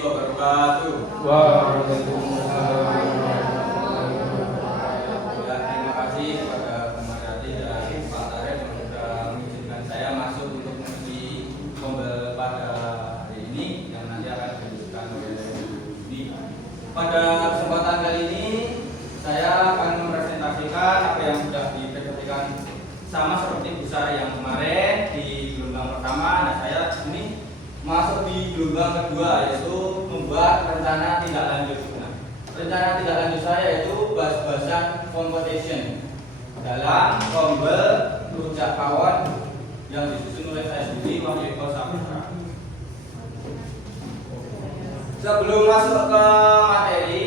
wabarakatuh. Waalaikumsalam. Ya, terima kasih kepada Pemerhati dan Pak Tarek yang sudah mengizinkan saya masuk untuk mengisi tombol pada hari ini yang nanti akan dilanjutkan oleh ini. Pada kesempatan kali ini saya akan mempresentasikan apa yang sudah dipresentasikan sama seperti Bu Sari yang kemarin di gelombang pertama. Nah, saya ini masuk di gelombang kedua, yaitu membuat rencana tindak lanjut. Nah, rencana tindak lanjut saya yaitu bas-basan competition dalam tombol rujak kawan yang disusun oleh saya sendiri, Wahyu Eko Saputra. Sebelum masuk ke materi,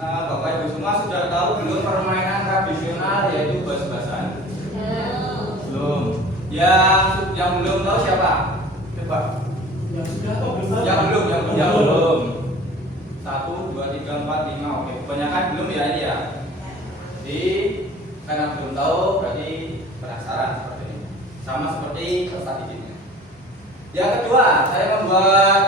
Bapak Ibu semua sudah tahu belum permainan tradisional yaitu bas-basan? Belum. Yang belum tahu siapa? Coba. Yang sudah atau belum? Yang belum. 1, 2, 3, 4, 5. Oke, kebanyakan belum ya ini ya. Jadi karena belum tahu berarti penasaran seperti ini. Sama seperti peserta didiknya. Yang kedua, saya membuat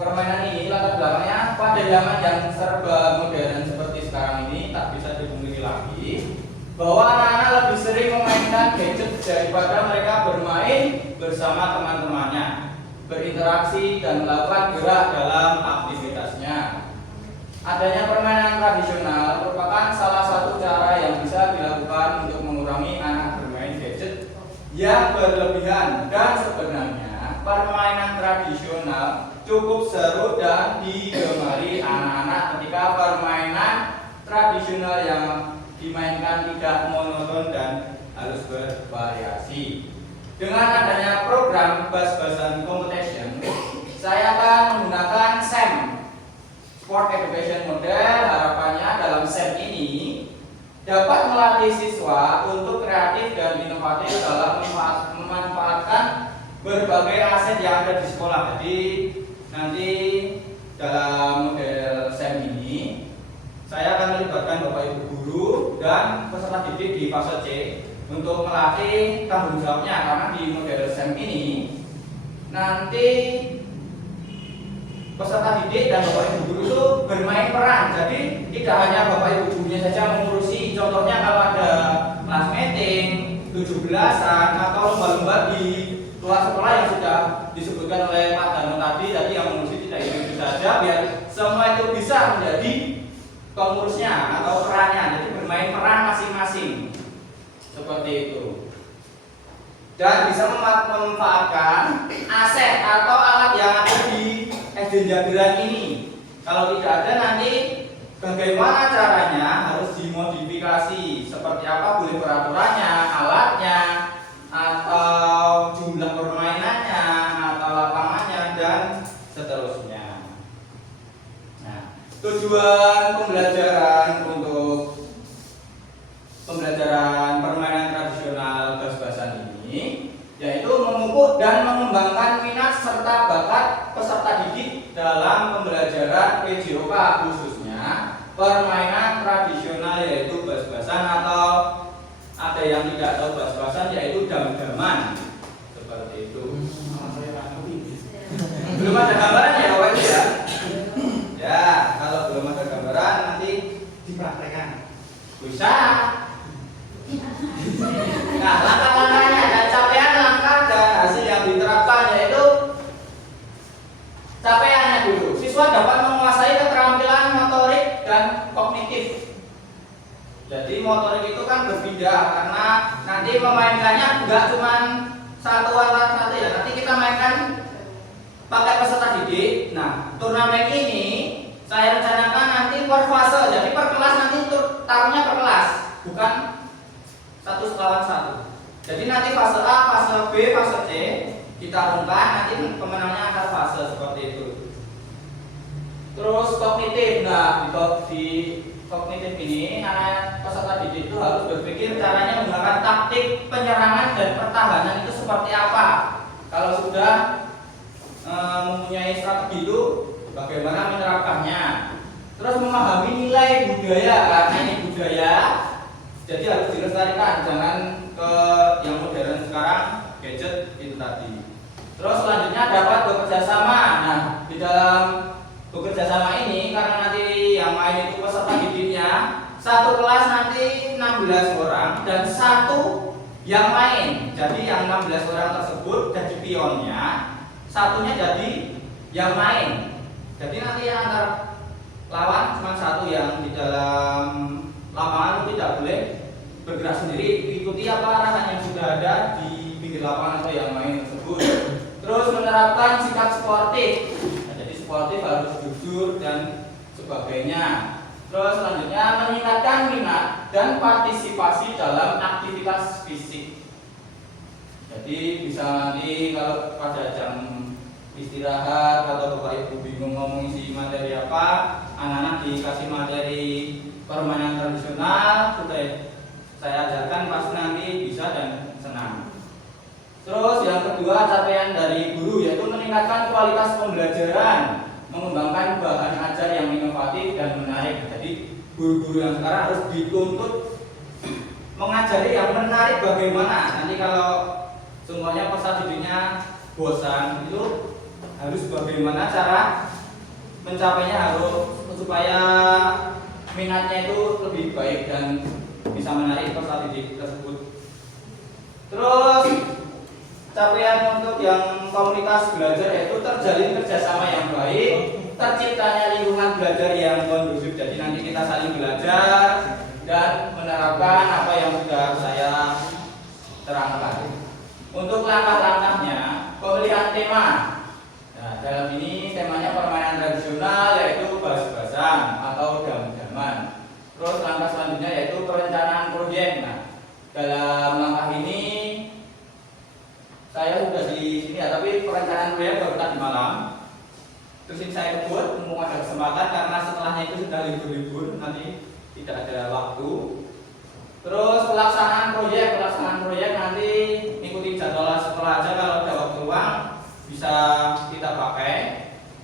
permainan ini latar belakangnya pada zaman yang serba modern seperti sekarang ini tak bisa dipungkiri lagi bahwa anak-anak lebih sering memainkan gadget daripada mereka bermain bersama teman-temannya, berinteraksi dan melakukan gerak dalam aktivitasnya. Adanya permainan tradisional merupakan salah satu cara yang bisa dilakukan untuk mengurangi anak bermain gadget yang berlebihan, dan sebenarnya permainan tradisional cukup seru dan digemari anak-anak ketika permainan tradisional yang dimainkan tidak monoton dan harus bervariasi. Dengan adanya program bas-basan competition, saya akan menggunakan SEM, Sport Education Model. Harapannya dalam SEM ini dapat melatih siswa untuk kreatif dan inovatif dalam memanfaatkan berbagai aset yang ada di sekolah. Jadi nanti dalam model SEM ini saya akan melibatkan Bapak Ibu guru dan peserta didik di fase C untuk melatih tanggung jawabnya, karena di model SEM ini nanti peserta didik dan Bapak Ibu guru itu bermain peran. Jadi tidak hanya Bapak Ibu gurunya saja mengurusi, contohnya kalau ada kelas meeting, 17-an atau lomba-lomba di luar sekolah yang sudah disebutkan oleh Pak Darmo tadi yang mengurusi tidak itu saja, biar semua itu bisa menjadi pengurusnya atau perannya, jadi bermain peran masing-masing seperti itu, dan bisa memanfaatkan aset atau alat yang ada di SD Jageran ini. Kalau tidak ada, nanti bagaimana caranya harus dimodifikasi, seperti apa boleh peraturannya, alatnya, atau jumlah permainannya, atau lapangannya, dan seterusnya. Tujuan pembelajaran untuk pembelajaran permainan tradisional bas-basan ini yaitu memupuk dan mengembangkan minat serta bakat peserta didik dalam pembelajaran PJOK, khususnya permainan tradisional yaitu bas-basan, atau ada yang tidak tahu bas-basan yaitu dam-daman seperti itu. Belum ada gambarannya ya, Pak ya? Ya, kalau belum ada gambaran nanti dipraktekkan. Bisa. Nah, langkah-langkahnya dan capaian langkah dan hasil yang diterapkan yaitu capaiannya dulu. Siswa dapat menguasai keterampilan motorik dan kognitif. Jadi motorik itu kan berbeda karena nanti memainkannya enggak cuma satu lawan satu ya. Nanti kita mainkan pakai peserta didik. Nah, turnamen ini saya rencanakan nanti per fase. Jadi per kelas nanti taruhnya per kelas, bukan satu lawan satu. Jadi nanti fase A, fase B, fase C kita umumkan, nanti pemenangnya antar fase seperti itu. Terus kognitif. Nah, di kognitif ini anak peserta didik itu harus berpikir caranya menggunakan taktik penyerangan dan pertahanan itu seperti apa. Kalau sudah mempunyai strategi itu bagaimana menerapkannya. Terus memahami nilai budaya, karena ini budaya jadi harus dilestarikan, jangan ke yang modern sekarang gadget itu tadi. Terus selanjutnya dapat bekerja sama. Nah, di dalam bekerja sama ini karena nanti yang main itu peserta didiknya, satu kelas nanti 16 orang dan satu yang main. Jadi yang 16 orang tersebut jadi pionnya, satunya jadi yang main. Jadi nanti antara lawan cuma satu yang di dalam lapangan tidak boleh bergerak sendiri, ikuti apa arahan yang sudah ada di pinggir lapangan atau yang main tersebut. Terus menerapkan sikap sportif. Nah, jadi sportif harus jujur dan sebagainya. Terus selanjutnya meningkatkan minat dan partisipasi dalam aktivitas fisik. Jadi bisa nanti kalau pada jam istirahat atau Bapak Ibu bingung ngomong isi materi apa, anak-anak dikasih materi permainan tradisional sudah saya ajarkan pasti nanti bisa dan senang. Terus yang kedua capaian dari guru yaitu meningkatkan kualitas pembelajaran, mengembangkan bahan ajar yang inovatif dan menarik. Jadi guru-guru yang sekarang harus dituntut mengajari yang menarik bagaimana. Nanti kalau semuanya peserta didiknya bosan itu harus bagaimana cara mencapainya, harus supaya minatnya itu lebih baik dan bisa menarik peserta didik tersebut. Terus capaian untuk yang komunitas belajar yaitu terjalin kerjasama yang baik, terciptanya lingkungan belajar yang kondusif. Jadi nanti kita saling belajar dan menerapkan apa yang sudah saya terangkan. Untuk langkah-langkahnya, pemilihan tema. Nah, dalam ini temanya permainan tradisional yaitu bas-basan atau dam-daman. Terus langkah selanjutnya yaitu perencanaan proyek. Nah, dalam langkah ini saya sudah di sini ya, tapi perencanaan proyek baru tadi malam. Terus ini saya kebut, mumpung ada kesempatan karena setelahnya itu sudah libur-libur, nanti tidak ada waktu. Terus pelaksanaan proyek nanti ikuti jadwal sekolah aja, kalau ada waktu luang bisa kita pakai.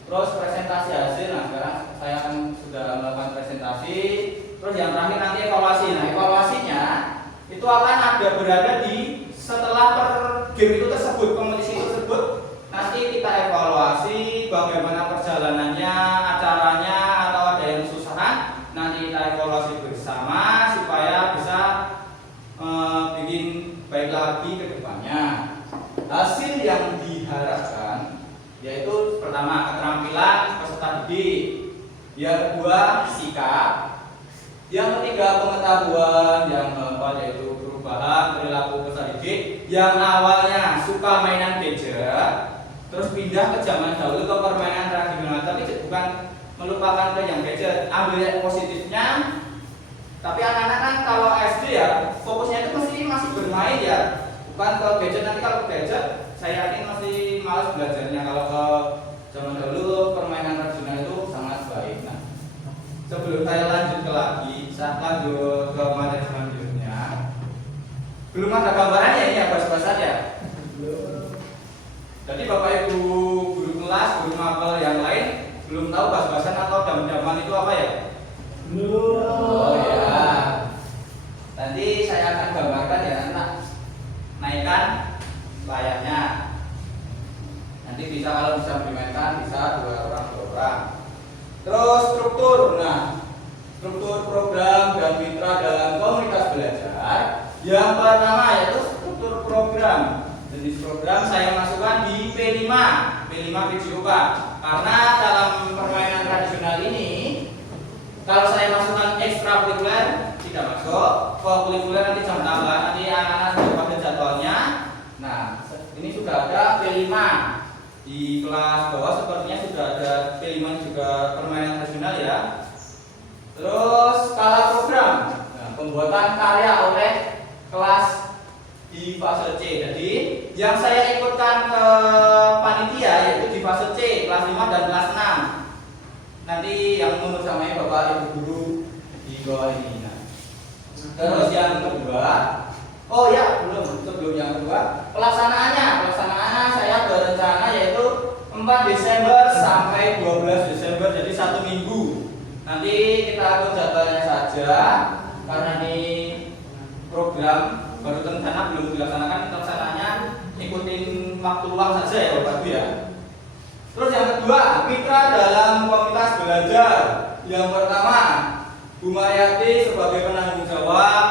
Terus presentasi hasil, nah sekarang saya akan sudah melakukan presentasi. Terus yang terakhir nanti evaluasi. Nah evaluasinya itu akan ada berada di setelah per game itu tersebut, kompetisi tersebut, nanti kita evaluasi bagaimana perjalanannya, acaranya, atau ada yang kesusahan, nanti kita evaluasi bersama supaya bisa bikin baik lagi ke depannya. Hasil yang diharapkan yaitu pertama keterampilan peserta didik, yang kedua sikap, yang ketiga pengetahuan, yang keempat yaitu perubahan perilaku peserta didik yang awalnya suka mainan gadget terus pindah ke zaman dahulu ke permainan tradisional, tapi bukan melupakan ke yang gadget, ambil yang positifnya. Tapi anak-anak kan kalau SD ya fokusnya itu masih bermain ya, bukan ke gadget. Nanti kalau ke gadget saya yakin masih malas belajarnya. Kalau ke zaman dahulu permainan tradisional itu sangat baik. Nah, sebelum saya lanjut ke materi selanjutnya, belum ada gambarannya ini ya, bas-basan ya. Jadi Bapak Ibu guru kelas, guru mapel yang lain belum tahu bas-basan atau dam-daman itu apa ya? Oh ya. Nanti saya akan gambarkan ya, anak naikkan layarnya. Nanti bisa kalau bisa dimainkan bisa 2 orang 2 orang. Terus struktur. Nah, struktur program dan mitra dalam komunitas belajar. Yang pertama yaitu struktur program. Jenis program saya masukkan di P5 video Pak. Karena dalam permainan tradisional ini kalau saya masukkan ekstrakurikuler tidak masuk, kurikuler nanti jam tambah, nanti anak-anak sudah pada jadwalnya. Nah, ini sudah ada P5 di kelas bawah, sepertinya sudah ada P5 juga permainan tradisional ya. Terus skala program, nah, pembuatan karya oleh kelas di fase C. Jadi yang saya ikutkan ke panitia yaitu di fase C, kelas 5 dan kelas 6. Nanti yang membersamai Bapak Ibu guru di bawah ini. Nah, terus yang kedua, oh ya sebelum yang kedua, pelaksanaan saya berencana yaitu 4 Desember sampai 12 Desember, jadi 1 minggu. Nanti kita atur jadwalnya saja karena ini program baru rencana belum dilaksanakan. Pelaksananya ikutin waktu luang saja ya Bapak Ibu ya. Terus yang kedua, mitra dalam komunitas belajar. Yang pertama, Bu Mariati sebagai penanggung jawab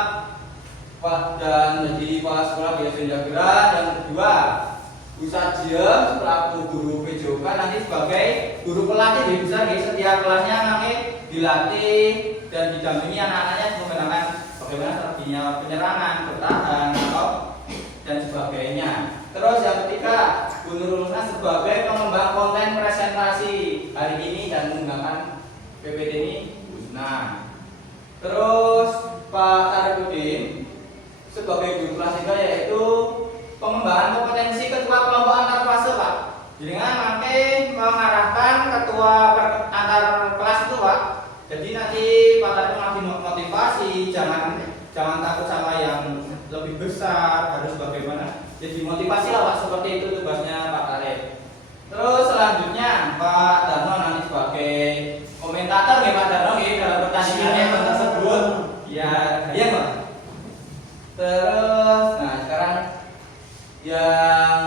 dan menjadi kepala sekolah di SD Jageran. Yang kedua, Bu Sajiem selaku guru PJOK nanti sebagai guru pelatih bisa di setiap kelasnya nanti dilatih dan didampingi anak-anaknya menggunakan bagaimana strateginya penyerangan, bertahan, atau dan sebagainya. Terus yang ketiga, Bu Nurul Husna sebagai pengembang konten presentasi hari ini dan menggunakan PPT ini Husna. Terus Pak Tarikudin sebagai guru kelas 3 yaitu pengembangan kompetensi ketua kelompok antar fase Pak. Dengan nanti mengarahkan ketua antar kelas itu Pak. Jadi nanti Pak Tarik ngasih motivasi, jangan takut sama yang lebih besar, harus bagaimana. Jadi motivasi lah Pak, seperti itu tugasnya Pak Tarik. Terus selanjutnya Pak Darno nanti sebagai komentator nih Pak Darno nih dalam pertandingannya tersebut. Ya, iya Pak. Terus, nah sekarang yang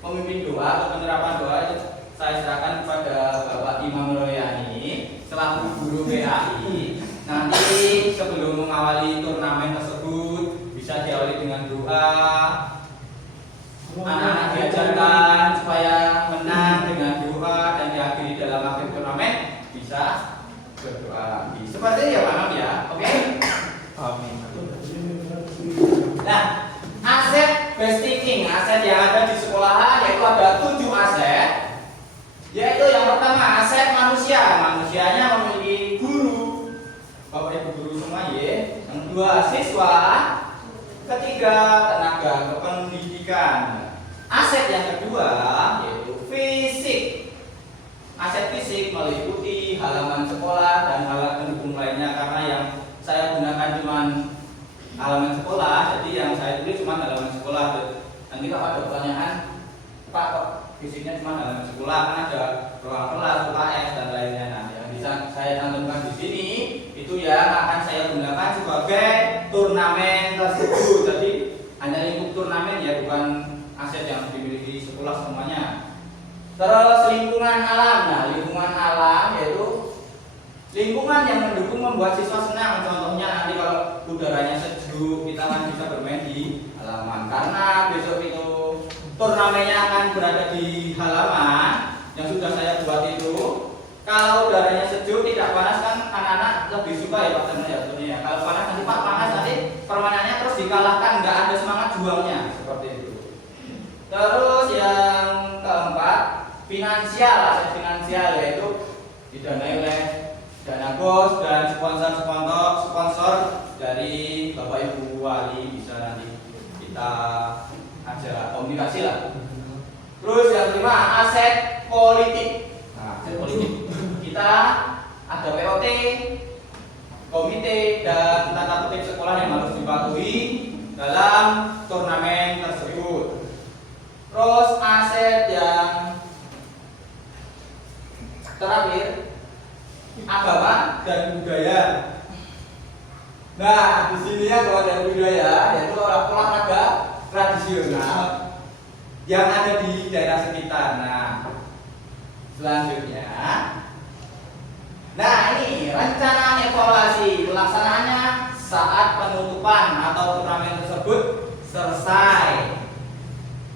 pemimpin doa atau penerapan doa itu saya serahkan kepada Bapak Imam Royani selaku guru PAI. Nanti sebelum mengawali turnamen tersebut bisa diawali dengan doa. Anak-anak diajarkan supaya menang dengan doa dan diakhiri dalam akhir turnamen bisa berdoa. Seperti itu ya Pak Imam ya. Oke? Amin. Nah, aset best thinking, aset yang ada di sekolahan yaitu ada 7 aset. Yaitu yang pertama aset manusia, manusianya memiliki guru, Bapak Ibu guru semua ya. Yang kedua siswa, ketiga tenaga kependidikan. Aset yang kedua yaitu fisik. Aset fisik meliputi halaman sekolah dan alat pendukung lainnya karena yang saya gunakan cuman halaman sekolah, jadi yang saya tulis cuma halaman sekolah. Nanti kalau ada pertanyaan, Pak kok fisiknya cuma halaman sekolah, kan ada ruang kelas, UKS dan lainnya. Nah, yang bisa saya cantumkan di sini itu yang akan saya gunakan sebagai turnamen tersebut. Jadi hanya lingkup turnamen ya, bukan aset yang dimiliki sekolah semuanya. Terus lingkungan alam. Nah, lingkungan alam yaitu lingkungan yang mendukung membuat siswa senang. Contohnya nanti kalau udaranya sejuk, kita kan bisa bermain di halaman. Karena besok itu turnamennya akan berada di halaman yang sudah saya buat itu. Kalau udaranya sejuk, tidak panas kan anak-anak lebih suka ya Pak teman ya sebenarnya. Kalau panas nanti Pak panas nanti permainannya terus dikalahkan, nggak ada semangat juangnya seperti itu. Terus yang keempat finansial, aset finansial yaitu didanai oleh dana bos dan sponsor dari Bapak Ibu Wali, bisa nanti kita ajak komunikasi lah. Terus yang kelima aset politik. Nah, aset politik kita ada POT, komite dan tata tertib sekolah yang harus dipatuhi dalam turnamen tersebut. Terus aset yang terakhir agama dan budaya. Nah, di sini ya agama dan budaya yaitu olahraga tradisional yang ada di daerah sekitar. Nah, selanjutnya, nah ini rencana evaluasi pelaksanaannya saat penutupan atau turnamen tersebut selesai.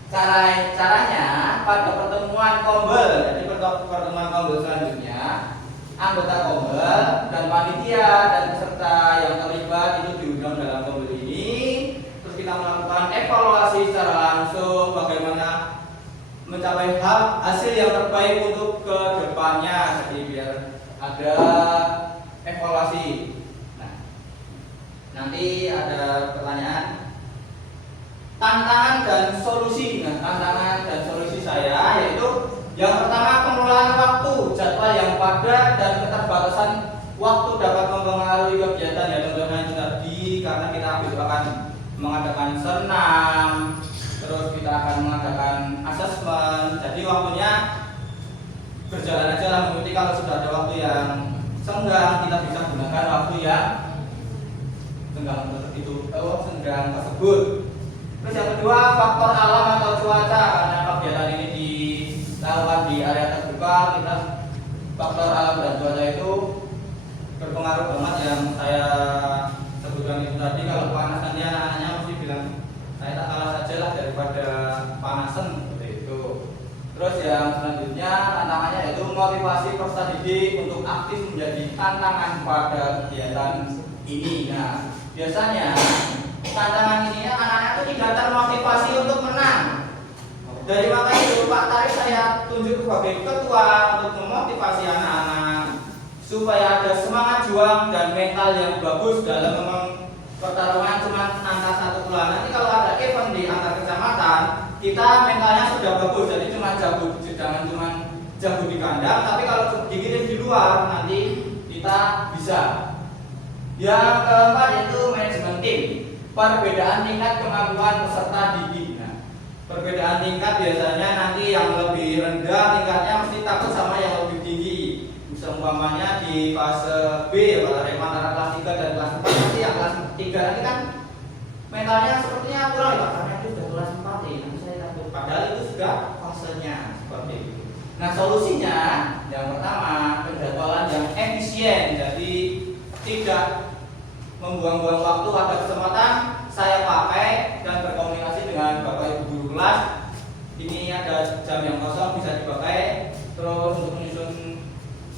Caranya pada pertemuan kombel, jadi pertemuan kombel selanjutnya anggota kombel dan panitia dan peserta yang terlibat itu diundang dalam kombel ini. Terus kita melakukan evaluasi secara langsung bagaimana mencapai hasil yang terbaik untuk ke depannya. Jadi biar ada evaluasi. Nah, nanti ada pertanyaan tantangan dan solusi. Nah, tantangan dan solusi saya yaitu yang pertama pengelolaan waktu, jadwal yang padat dan keterbatasan waktu dapat mempengaruhi kegiatan ya contohnya itu tadi, karena kita besok akan mengadakan senam, terus kita akan mengadakan asesmen, jadi waktunya berjalan aja lah. Mungkin kalau sudah ada waktu yang senggang kita bisa gunakan waktu yang senggang tersebut. Terus yang kedua faktor alam atau cuaca. tak kalah saja lah daripada panasan seperti itu. Terus yang selanjutnya tantangannya yaitu motivasi peserta didik untuk aktif menjadi tantangan pada kegiatan ini. Nah, biasanya tantangan ini anak-anak itu tidak termotivasi untuk menang. Dari makanya itu Pak Tarik saya tunjuk sebagai ketua untuk memotivasi anak-anak supaya ada semangat juang dan mental yang bagus dalam pertarungan cuma angka 1 bulan. Nanti kalau ada event di antar kecamatan, kita mentalnya sudah bagus, jadi cuma jago, jangan cuma jago di kandang, tapi kalau dikirim di luar nanti kita bisa. Yang keempat yaitu manajemen tim, perbedaan tingkat kemampuan peserta didik. Nah, perbedaan tingkat biasanya nanti yang lebih rendah tingkatnya mesti takut sama yang lebih tinggi. Umpamanya di fase B ya Pak, antara kelas 3 dan kelas 4 nanti yang kelas 3 nanti kan mentalnya sepertinya kurang ya Pak, karena itu sudah kelas 4 ya, nanti saya takut padahal itu sudah fasenya seperti itu. Nah solusinya yang pertama penjadwalan yang efisien, jadi tidak membuang-buang waktu. Ada kesempatan saya pakai dan berkomunikasi dengan Bapak Ibu guru kelas, ini ada jam yang kosong bisa dipakai, terus untuk menyusun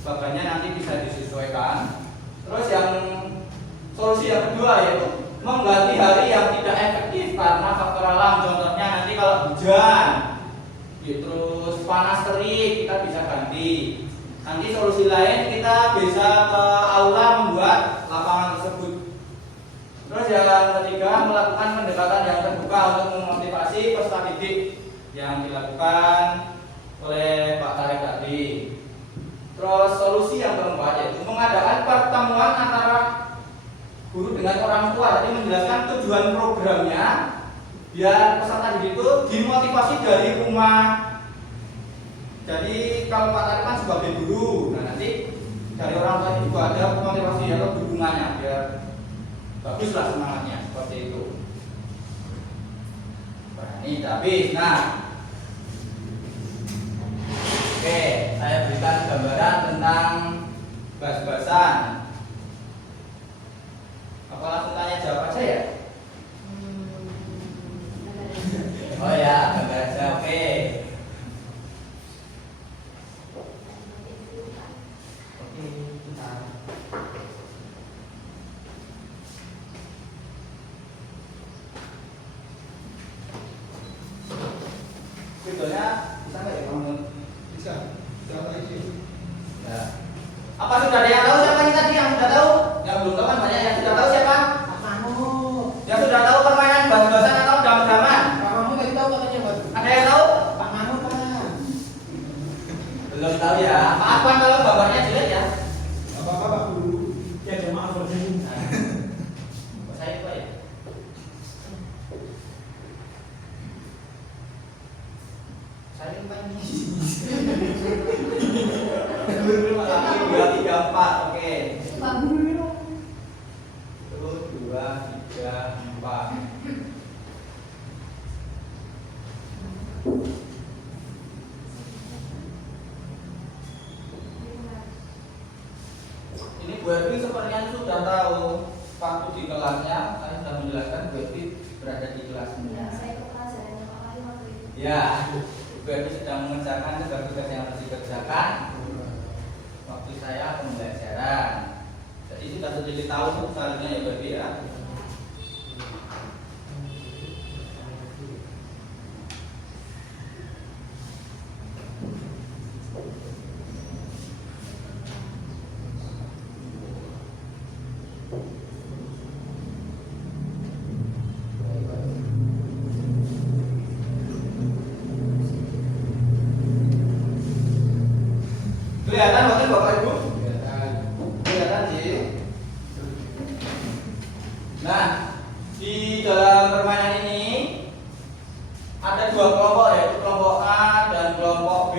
bagannya nanti bisa disesuaikan. Terus yang solusi yang kedua yaitu mengganti hari yang tidak efektif karena faktor alam. Contohnya nanti kalau hujan, terus panas terik, kita bisa ganti. Nanti solusi lain kita bisa ke aula membuat lapangan tersebut. Terus yang ketiga melakukan pendekatan yang terbuka untuk memotivasi peserta didik yang dilakukan oleh Pak Tarik tadi. Terus solusi yang keempat yaitu mengadakan pertemuan antara guru dengan orang tua, jadi menjelaskan tujuan programnya biar peserta didik itu dimotivasi dari rumah. Jadi kalau Pak Tarik kan sebagai guru, nah nanti dari orang tua itu juga ada motivasi atau dukungannya biar baguslah semangatnya seperti itu. Nah, ini habis. Nah, oke, saya berikan gambaran tentang bas-basan. Apa langsung tanya jawab aja ya? Oh ya, gambar aja. Oke. Oke, bentar. Videonya bisa nggak ya kamu? Bisa. Berapa isi? Ya. Apa sudah ada yang tahu siapa ini tadi yang sudah tahu? Yang belum tahu kan banyak. Yang sudah tahu siapa? Kamu. Yang sudah tahu permainan bas-basan atau dam-daman? Kamu nggak tahu katanya buat. Ada yang tahu? Pak Manu Pak. Belum tahu ya. Maafkan kalau gambarnya jelek ya. Apa-apa Pak Guru. Ya jemaah berjanji. Kok saya lupa ya? Saya lupa ini. 2, 3, 4. Oke. 1, 2, 3, 4. Ini Bu Erwi sepertinya sudah tahu waktu di kelasnya. Saya sudah menjelaskan Bu Erwi berada di kelasnya. Ya, Bu Erwi sedang mengerjakan tugas-tugas yang harus dikerjakan. Waktu saya pembelajaran. Jadi sudah sedikit tahu selanjutnya ya Bu Erwi ya. Kelihatan waktu Bapak Ibu? Kelihatan sih. Nah, di dalam permainan ini ada 2 kelompok yaitu kelompok A dan kelompok B.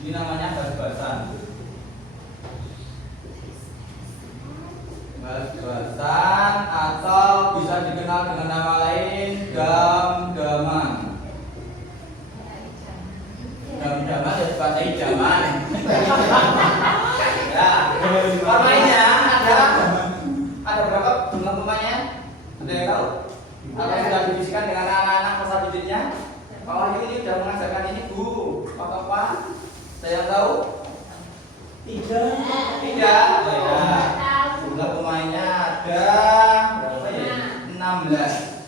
Ini namanya bas-basan. Bas-basan atau bisa dikenal dengan nama lain dam-daman. Dam-daman ya bahasa idaman. Ya, permainnya ada berapa jumlah pemainnya? Ada yang tahu? Apa yang sudah dibisikan dengan anak-anak masa didiknya? Pak Wahyu ini sudah mengajarkan ini Bu, Pak Topan. Saya tahu? Tidak. Tidak. Oh, ya. Jumlah pemainnya ada berapa ya? 16.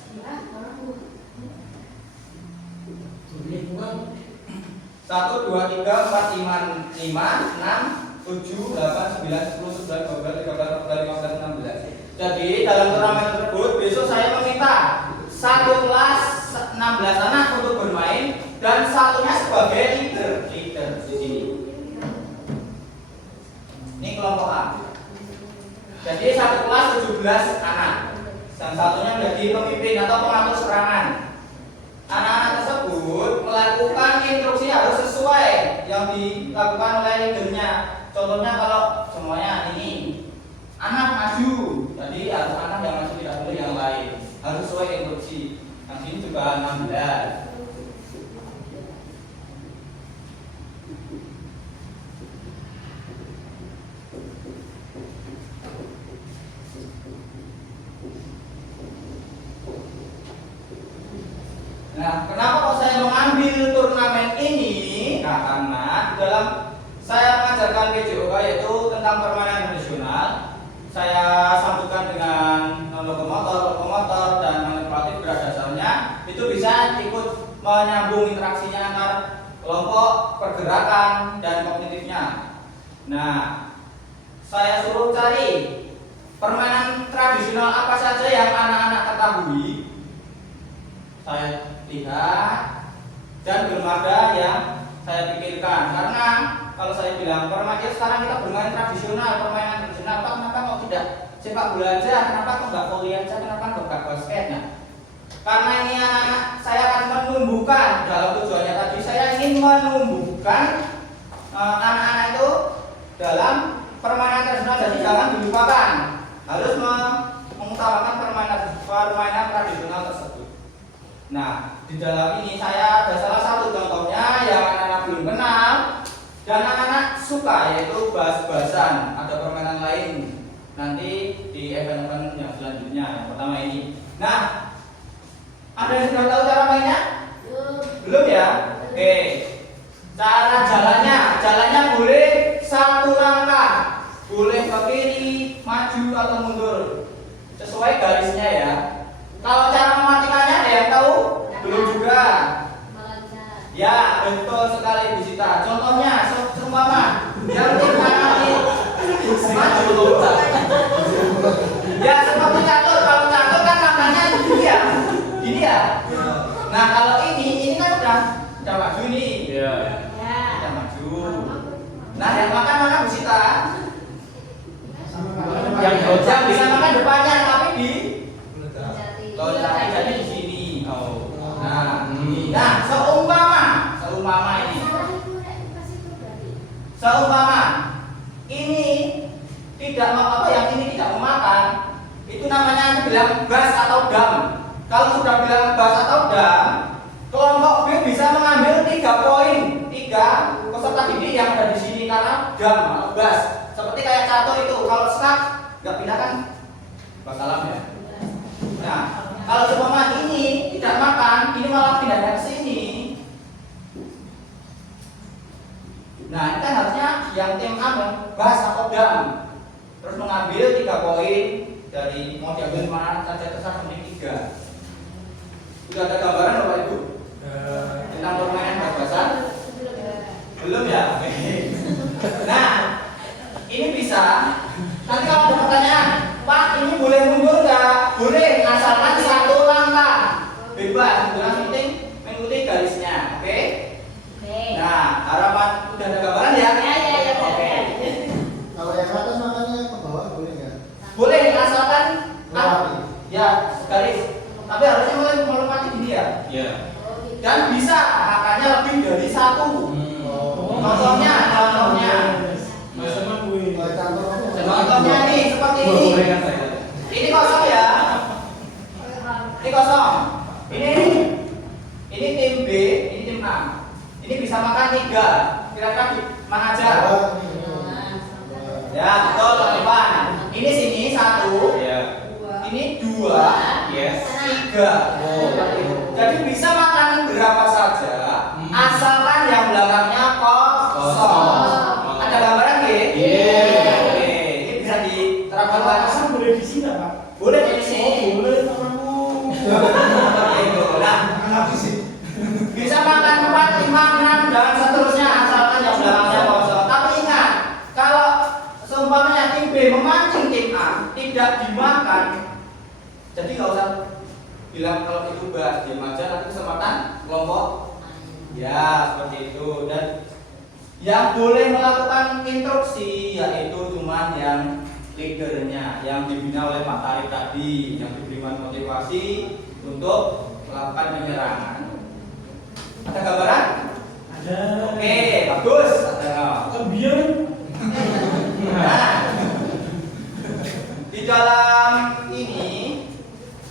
1, 2, 3, 4, 5, 6, 7, 8, 9, 10, 11, 12, 13, 14, 15, 16. Jadi dalam turnamen tersebut besok saya meminta satu kelas 16 anak untuk bermain dan satunya sebagai leader di sini. Ini kelompok A. Jadi satu kelas 17 anak dan satunya menjadi pemimpin atau pengatur serangan. Anak-anak tersebut melakukan instruksi harus sesuai yang dilakukan oleh leadernya. Contohnya kalau semuanya ini anak maju, jadi harus anak yang maju, tidak boleh yang lain. Harus sesuai instruksi. Yang ini juga 16. Nah, kenapa kok saya mengambil turnamen ini? Nah, karena di dalam saya mengajarkan PJOK yaitu tentang permainan tradisional, saya sambungkan dengan lokomotor dan manipulatif berat dasarnya, itu bisa ikut menyambung interaksinya antar kelompok, pergerakan, dan kognitifnya. Nah, saya suruh cari permainan tradisional apa saja yang anak-anak ketahui. Saya lihat dan belum ada yang saya pikirkan, karena kalau saya bilang permainan sekarang kita bermain tradisional, permainan tradisional, kenapa kok tidak sepak bola aja, kenapa kok nggak voli aja, kenapa nggak basket? Nah, karena ini anak-anak saya akan menumbuhkan dalam tujuannya tadi, saya ingin menumbuhkan anak-anak itu dalam permainan tradisional, jadi jangan dilupakan, harus mengutamakan permainan tradisional tersebut. Nah, di dalam ini saya ada salah satu contohnya yang anak-anak belum kenal dan anak-anak suka, yaitu bahas-bahasan. Ada permainan lain nanti di event-event yang selanjutnya. Yang pertama ini. Nah, ada yang sudah tahu cara mainnya? Belum ya? Oke. Cara jalannya boleh satu langkah, boleh ke kiri, maju atau mundur, sesuai garisnya ya. Kalau cara mematikannya ada yang tahu? Belum juga. Ya, betul sekali Bu Sita. Contohnya, seumpama yang tim kanan ini maju. Ya, seperti catur. Kalau catur kan langkahnya gini ya. Gini ya. Nah, kalau ini kan udah maju nih. Iya. Udah maju. Nah, yang makan mana Bu Sita? Yang bisa makan depannya, tapi di jadi di sini. Oh. Nah, ini. Nah, seumpama ini tidak apa yang ini tidak memakan, itu namanya bilang bas atau dam. Kalau sudah bilang bas atau dam, kelompok B bisa mengambil 3 poin, 3 peserta didik yang ada di sini karena dam atau bas. Seperti kayak catur itu, kalau skak nggak pindah kan bakalan ya. Nah, kalau seumpama ini tidak makan, ini malah pindahnya ke sini. Nah, ini kan harusnya yang tim A bas atau dam, terus mengambil 3 poin dari mau diambil mana saja terserah, penting 3. Sudah ada gambaran Bapak Ibu tentang permainan bas-basan? Belum ya? Nah, ini bisa. Nanti kalau ada pertanyaan, Pak, ini boleh mundur nggak? Boleh, asalkan 1 langkah. Bebas, bukan penting mengikuti garisnya, oke? Nah, harapan udah ada gambaran ya? Ya. Oke. Kalau yang atas makanya ke bawah boleh nggak? Boleh, asalkan Melewati. ya garis. Tapi harusnya mulai melewati gini ya. Iya. Dan bisa angkanya lebih dari 1. Contohnya. Contohnya nih seperti ini. Ini kosong ya. Ini kosong. Ini tim B, ini tim A. Ini bisa makan 3. Kira-kira di mana aja? Ya, betul teman. Ini sini 1. Iya. Ini 2. Yes. 3. juga. Jadi bisa makanan berapa saja, asalkan yang belakangnya kosong. Ada gambaran nggih? Oke, ini bisa diterapkan Pak. Asal boleh di sini Pak? Boleh di sini. Boleh temanmu. Nah, Kenapa sih? bisa makan 4, 5, 6 dan seterusnya asalkan yang belakangnya kosong. Tapi ingat, kalau seumpamanya tim B memancing tim A tidak dimakan, jadi nggak usah bilang kalau itu bahas diam aja, nanti kesempatan kelompok ya seperti itu. Dan yang boleh melakukan instruksi yaitu cuman yang leadernya yang dibina oleh Pak Tarik tadi, yang diberikan motivasi untuk melakukan penyerangan. Ada gambaran? Ada. Oke, bagus. Ada. Kebiar. Nah, di dalam ini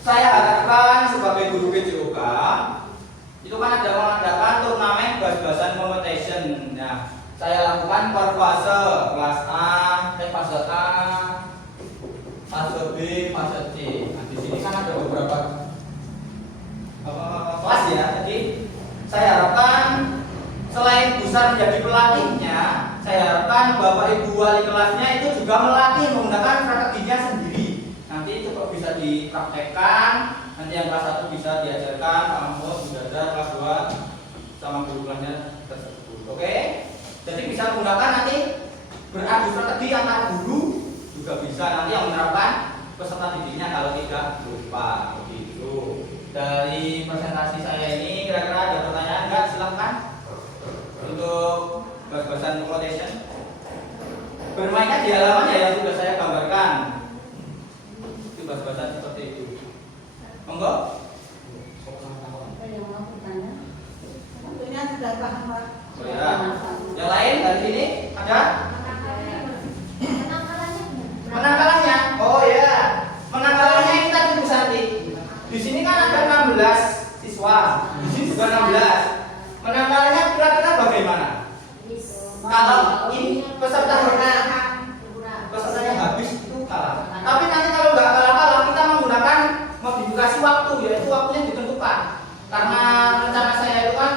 saya harapkan sebagai guru PJOK itu kan ada mengadakan turnamen bas-basan competition. Nah, saya lakukan per fase, kelas A, fase A, fase B, fase C. Nah, di sini kan ada beberapa kelas ya. Jadi saya harapkan selain besar menjadi pelatihnya, saya harapkan Bapak Ibu wali kelasnya itu juga melatih menggunakan strateginya sendiri. Nanti itu kok bisa dipraktekkan, nanti yang kelas 1 bisa diajarkan sama sudah ada kelas 2 sama guru kelasnya tersebut. Oke? Jadi bisa menggunakan nanti beradu strategi antar guru juga bisa, nanti yang menerapkan peserta didiknya kalau tidak lupa begitu. Dari presentasi saya ini kira-kira ada pertanyaan enggak? Silahkan untuk bas-basan competition. Bermainnya di halaman ya yang sudah saya gambarkan. Itu bas-basan seperti itu. Monggo. Tentunya sudah paham Pak. Oh ya. Yang lain dari sini ada? Penangkalannya. Oh ya. Penangkalannya ini tadi Bu Santi. Di sini kan ada 16 siswa. Di sini juga 16. Penangkalannya kira-kira bagaimana? Kalau ini pesertanya habis itu kalah. Tapi nanti kalau nggak kalah kita menggunakan modifikasi waktu, yaitu waktunya ditentukan. Karena rencana saya itu kan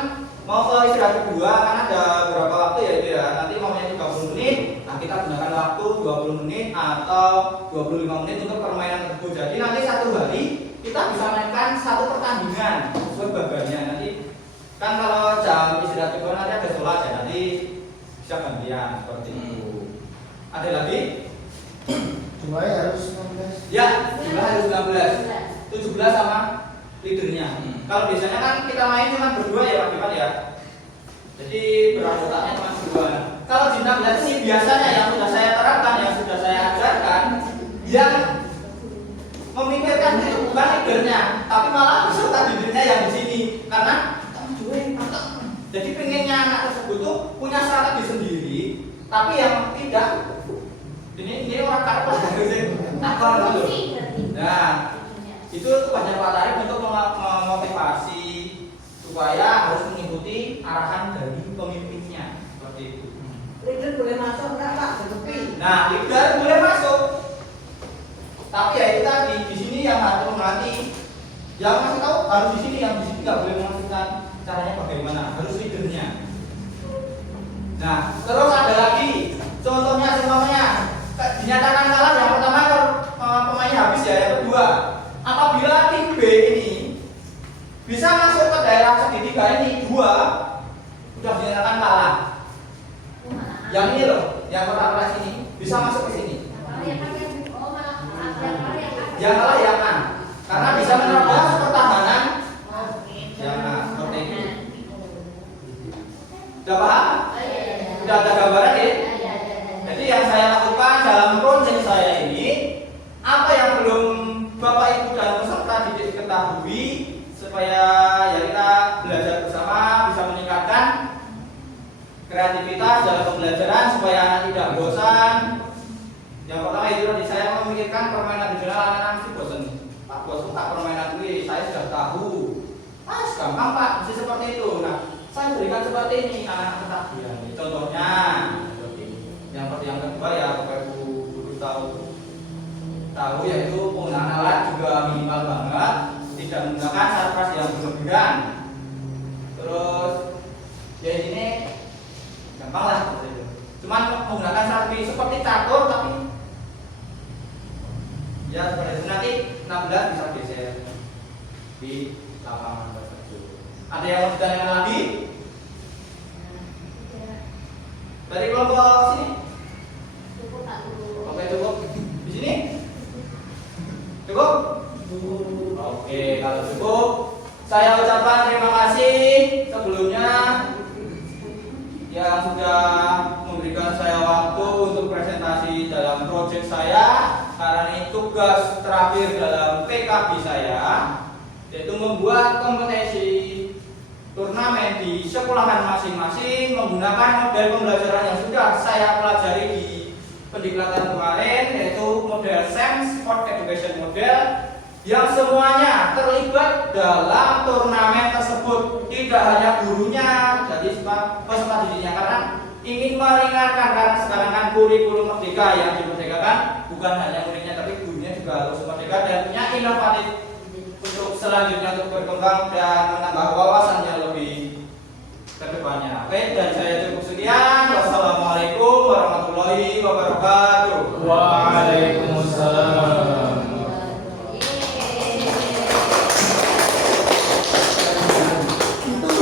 mau ke istirahat kedua, kan ada beberapa waktu ya itu ya. Nanti maunya 30 menit, nah kita gunakan waktu 20 menit atau 25 menit untuk permainan tersebut. Jadi nanti satu hari kita bisa mainkan satu pertandingan sesuai bagiannya. Nanti kan kalau jam istirahat kedua nanti ada sholat ya, nanti bisa gantian seperti itu. Ada lagi? Jumlahnya harus 16. Ya, jumlah harus 16. 17 sama leadernya. Kalau biasanya kan kita main cuma berdua ya Pak Dipan ya. Jadi beranggotanya cuma berdua. Kalau di 16 ini biasanya yang sudah saya terapkan, yang sudah saya ajarkan, yang memikirkan itu bukan leadernya, tapi malah peserta didiknya yang di sini. Karena jadi pengennya anak tersebut tuh punya strategi sendiri, tapi yang tidak ini orang karpet takor dulu. Nah, itu tugasnya Pak Tarik untuk memotivasi supaya harus mengikuti arahan dari pemimpinnya seperti itu. Leader boleh masuk enggak Pak? Tepi. Nah, leader boleh masuk. Tapi ya itu tadi di sini yang harus melatih, yang masih tahu harus di sini, yang di sini nggak boleh melakukan caranya bagaimana, harus leadernya. Nah, terus ada lagi contohnya semuanya dinyatakan kalah yang pertama pemainnya habis ya, yang kedua apabila tim B ini bisa masuk ke daerah segitiga ini dua sudah dinyatakan kalah. Yang ini loh, yang kotak ini bisa masuk ke sini. Yang kalah yang kan, karena bisa menerobos pertahanan. Jangan seperti itu. Sudah paham? Sudah ada gambaran ya? Jadi yang saya lakukan dalam konsep saya ini, apa yang belum Bapak Ibu dan peserta didik ketahui supaya ya kita belajar bersama bisa meningkatkan kreativitas dalam pembelajaran supaya anak tidak bosan. Yang pertama itu tadi saya memikirkan permainan tradisional anak-anak mesti bosan. Pak bos tak permainan ini saya sudah tahu. Gampang Pak, mesti seperti itu. Nah, saya berikan seperti ini anak-anak ketahuan. Contohnya seperti ini. Yang kedua ya Bapak Ibu guru tahu yaitu penggunaan alat juga minimal banget, tidak menggunakan yang berlebihan. Terus ya ini gampang lah seperti itu. Cuman menggunakan strategi seperti catur tapi ya seperti itu. Nanti 16 bisa geser di lapangan tersebut. Ada yang mau ditanyakan lagi? Dari kelompok sini? Oke, cukup. Di sini? Cukup? Oke, kalau cukup, saya ucapkan terima kasih sebelumnya yang sudah memberikan saya waktu untuk presentasi dalam proyek saya, karena ini tugas terakhir dalam PKB saya, yaitu membuat kompetisi turnamen di sekolahan masing-masing menggunakan model pembelajaran yang sudah saya pelajari di pendikbudkan kemarin, yaitu model SEM Sport Education Model, yang semuanya terlibat dalam turnamen tersebut, tidak hanya gurunya, jadi peserta didiknya, karena ingin meringankan, karena sekarang kan kurikulum merdeka yang dimerdekakan bukan hanya muridnya tapi gurunya juga harus merdeka dan punya inovatif untuk selanjutnya untuk berkembang dan menambah wawasan yang lebih ke depannya. Oke, dari saya cukup sekian.